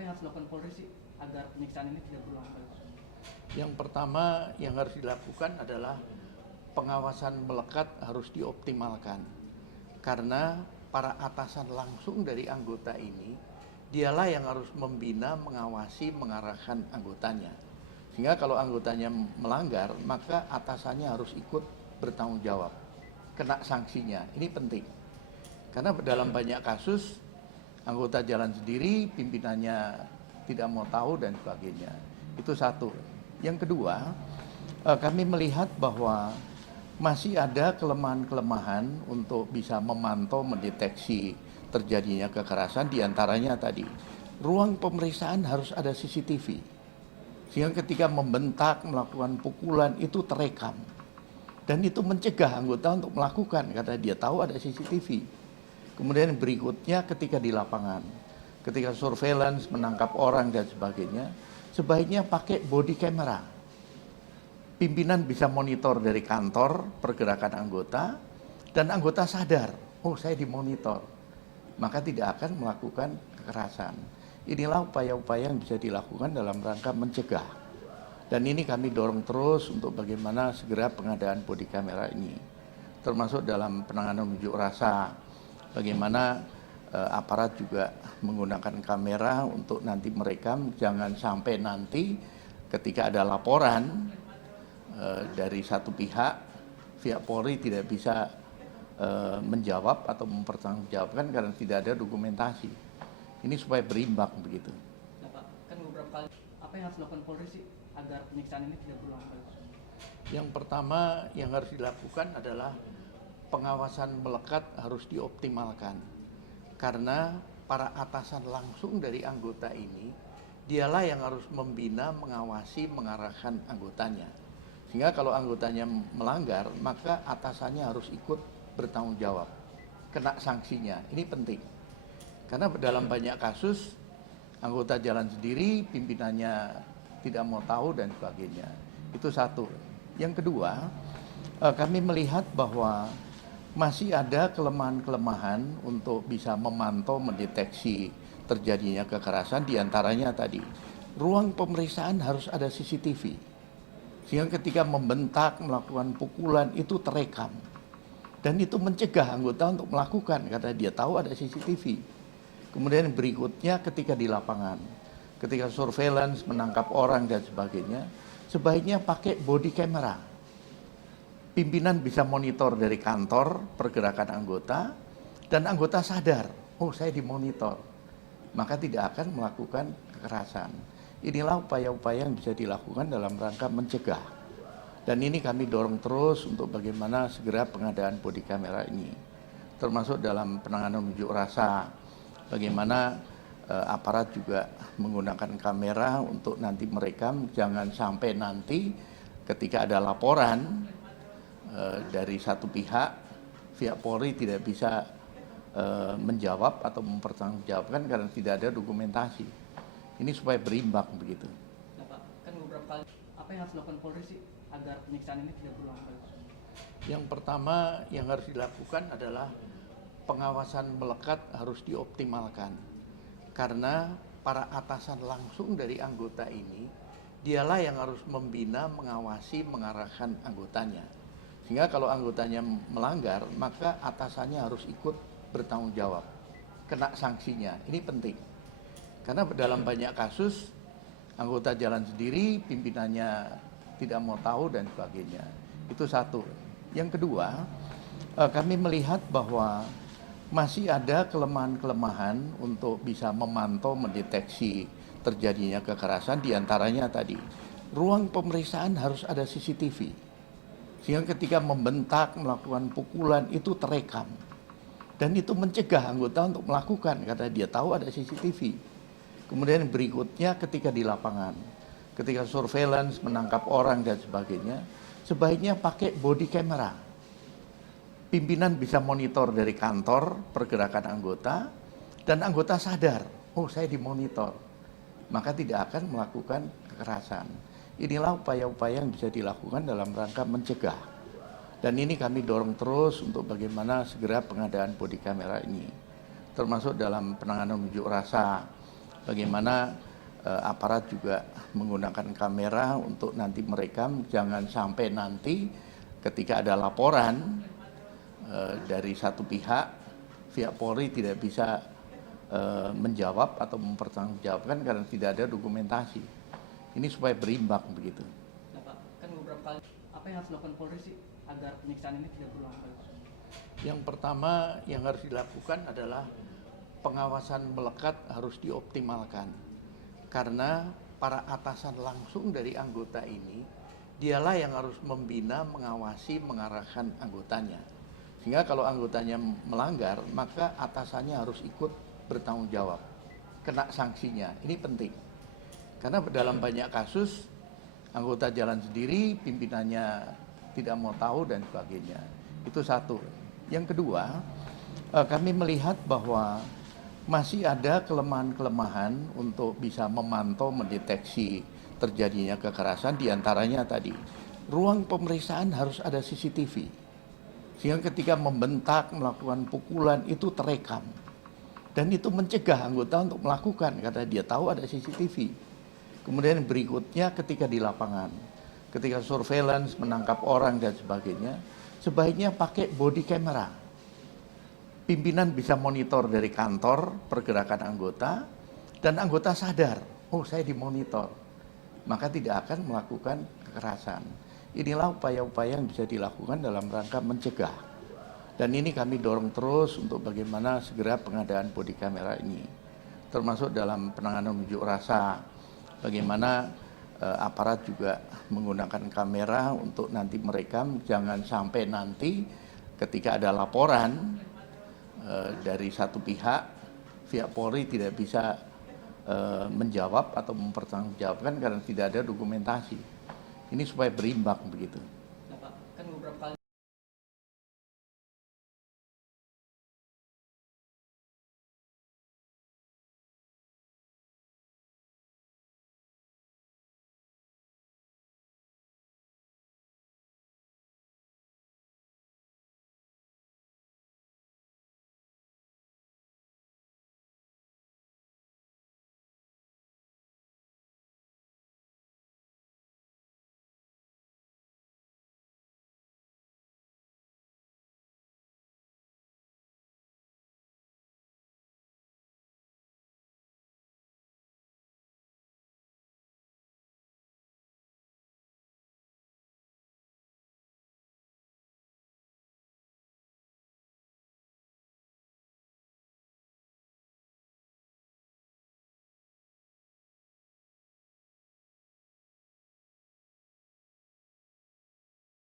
yang harus dilakukan Polri sih agar penyiksaan ini tidak berulang kali? Yang pertama yang harus dilakukan adalah pengawasan melekat harus dioptimalkan. Karena para atasan langsung dari anggota ini, dialah yang harus membina, mengawasi, mengarahkan anggotanya. Sehingga kalau anggotanya melanggar, maka atasannya harus ikut bertanggung jawab, kena sanksinya. Ini penting. Karena dalam banyak kasus, anggota jalan sendiri, pimpinannya tidak mau tahu dan sebagainya. Itu satu. Yang kedua, kami melihat bahwa masih ada kelemahan-kelemahan untuk bisa memantau, mendeteksi terjadinya kekerasan, diantaranya tadi. Ruang pemeriksaan harus ada CCTV. Sehingga ketika membentak, melakukan pukulan, itu terekam. Dan itu mencegah anggota untuk melakukan, karena dia tahu ada CCTV. Kemudian berikutnya ketika di lapangan, ketika surveillance, menangkap orang dan sebagainya, sebaiknya pakai body camera. Pimpinan bisa monitor dari kantor pergerakan anggota, dan anggota sadar, oh saya dimonitor, maka tidak akan melakukan kekerasan. Inilah upaya-upaya yang bisa dilakukan dalam rangka mencegah. Dan ini kami dorong terus untuk bagaimana segera pengadaan body camera ini. Termasuk dalam penanganan unjuk rasa, bagaimana aparat juga menggunakan kamera untuk nanti merekam, jangan sampai nanti ketika ada laporan dari satu pihak Polri tidak bisa menjawab atau mempertanggungjawabkan karena tidak ada dokumentasi. Ini supaya berimbang begitu. Nah, Pak, kan beberapa kali apa yang harus dilakukan Polri sih agar penyiksaan ini tidak berulang kali? Yang pertama yang harus dilakukan adalah pengawasan melekat harus dioptimalkan. Karena para atasan langsung dari anggota ini, dialah yang harus membina, mengawasi, mengarahkan anggotanya. Sehingga kalau anggotanya melanggar, maka atasannya harus ikut bertanggung jawab, kena sanksinya. Ini penting. Karena dalam banyak kasus, anggota jalan sendiri, pimpinannya tidak mau tahu dan sebagainya. Itu satu. Yang kedua, kami melihat bahwa masih ada kelemahan-kelemahan untuk bisa memantau, mendeteksi terjadinya kekerasan, diantaranya tadi. Ruang pemeriksaan harus ada CCTV. Sehingga ketika membentak, melakukan pukulan, itu terekam. Dan itu mencegah anggota untuk melakukan, karena dia tahu ada CCTV. Kemudian berikutnya ketika di lapangan, ketika surveillance, menangkap orang dan sebagainya, sebaiknya pakai body camera. Pimpinan bisa monitor dari kantor pergerakan anggota, dan anggota sadar, oh saya dimonitor, maka tidak akan melakukan kekerasan. Inilah upaya-upaya yang bisa dilakukan dalam rangka mencegah. Dan ini kami dorong terus untuk bagaimana segera pengadaan body camera ini. Termasuk dalam penanganan unjuk rasa, bagaimana aparat juga menggunakan kamera untuk nanti merekam, jangan sampai nanti ketika ada laporan dari satu pihak Polri tidak bisa menjawab atau mempertanggungjawabkan karena tidak ada dokumentasi. Ini supaya berimbang begitu. Nah, Pak, kan beberapa kali apa yang harus dilakukan Polri sih agar penyiksaan ini tidak berulang kali? Yang pertama yang harus dilakukan adalah pengawasan melekat harus dioptimalkan. Karena para atasan langsung dari anggota ini, dialah yang harus membina, mengawasi, mengarahkan anggotanya. Sehingga kalau anggotanya melanggar, maka atasannya harus ikut bertanggung jawab, kena sanksinya. Ini penting. Karena dalam banyak kasus, anggota jalan sendiri, pimpinannya tidak mau tahu dan sebagainya. Itu satu. Yang kedua, kami melihat bahwa masih ada kelemahan-kelemahan untuk bisa memantau, mendeteksi terjadinya kekerasan, diantaranya tadi. Ruang pemeriksaan harus ada CCTV. Sehingga ketika membentak, melakukan pukulan, itu terekam. Dan itu mencegah anggota untuk melakukan, karena dia tahu ada CCTV. Kemudian berikutnya ketika di lapangan, ketika surveillance, menangkap orang dan sebagainya, sebaiknya pakai body camera. Pimpinan bisa monitor dari kantor pergerakan anggota, dan anggota sadar, oh saya dimonitor, maka tidak akan melakukan kekerasan. Inilah upaya-upaya yang bisa dilakukan dalam rangka mencegah. Dan ini kami dorong terus untuk bagaimana segera pengadaan body camera ini. Termasuk dalam penanganan unjuk rasa, bagaimana aparat juga menggunakan kamera untuk nanti merekam, jangan sampai nanti ketika ada laporan dari satu pihak Polri tidak bisa menjawab atau mempertanggungjawabkan karena tidak ada dokumentasi. Ini supaya berimbang begitu. Nah, Pak, kan beberapa kali apa yang harus dilakukan Polri sih agar penyiksaan ini tidak berulang kali? Yang pertama yang harus dilakukan adalah pengawasan melekat harus dioptimalkan. Karena para atasan langsung dari anggota ini, dialah yang harus membina, mengawasi, mengarahkan anggotanya. Sehingga kalau anggotanya melanggar, maka atasannya harus ikut bertanggung jawab, kena sanksinya. Ini penting. Karena dalam banyak kasus, anggota jalan sendiri, pimpinannya tidak mau tahu dan sebagainya. Itu satu. Yang kedua, kami melihat bahwa masih ada kelemahan-kelemahan untuk bisa memantau, mendeteksi terjadinya kekerasan, diantaranya tadi. Ruang pemeriksaan harus ada CCTV. Sehingga ketika membentak, melakukan pukulan, itu terekam. Dan itu mencegah anggota untuk melakukan, karena dia tahu ada CCTV. Kemudian berikutnya ketika di lapangan, ketika surveillance, menangkap orang dan sebagainya, sebaiknya pakai body camera. Pimpinan bisa monitor dari kantor pergerakan anggota, dan anggota sadar, oh saya dimonitor, maka tidak akan melakukan kekerasan. Inilah upaya-upaya yang bisa dilakukan dalam rangka mencegah. Dan ini kami dorong terus untuk bagaimana segera pengadaan body camera ini. Termasuk dalam penanganan unjuk rasa, bagaimana aparat juga menggunakan kamera untuk nanti merekam, jangan sampai nanti ketika ada laporan dari satu pihak Polri tidak bisa menjawab atau mempertanggungjawabkan karena tidak ada dokumentasi. Ini supaya berimbang begitu.